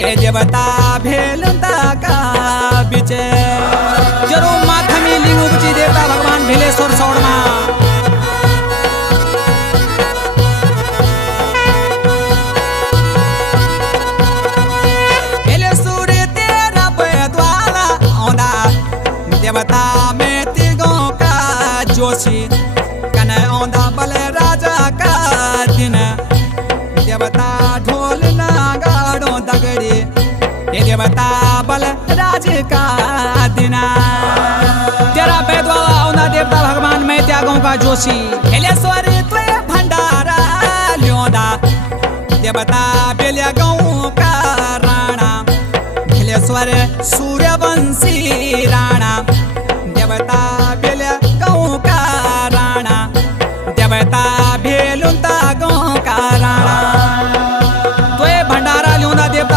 ये देवता भेलता का बिचे जरूर माथा में लिंग उपजी देवता भगवान भेलेश्वर सौड़मा भेलेश्वर तेरा द्वारा औंदा देवता में तिगों का जोशी कने औंदा बल राजा का दिन देवता ढोल नागाड़ों दगड़ी ये देवता बल राज का दिना तेरा बेद्वाला औंदा देवता भगवान में त्यागों का जोशी भेलेश्वर त्वे भंडारा ल्योंदा देवता बेलिया गाँव का राणा भेलेश्वर सूर्यवंशी राणा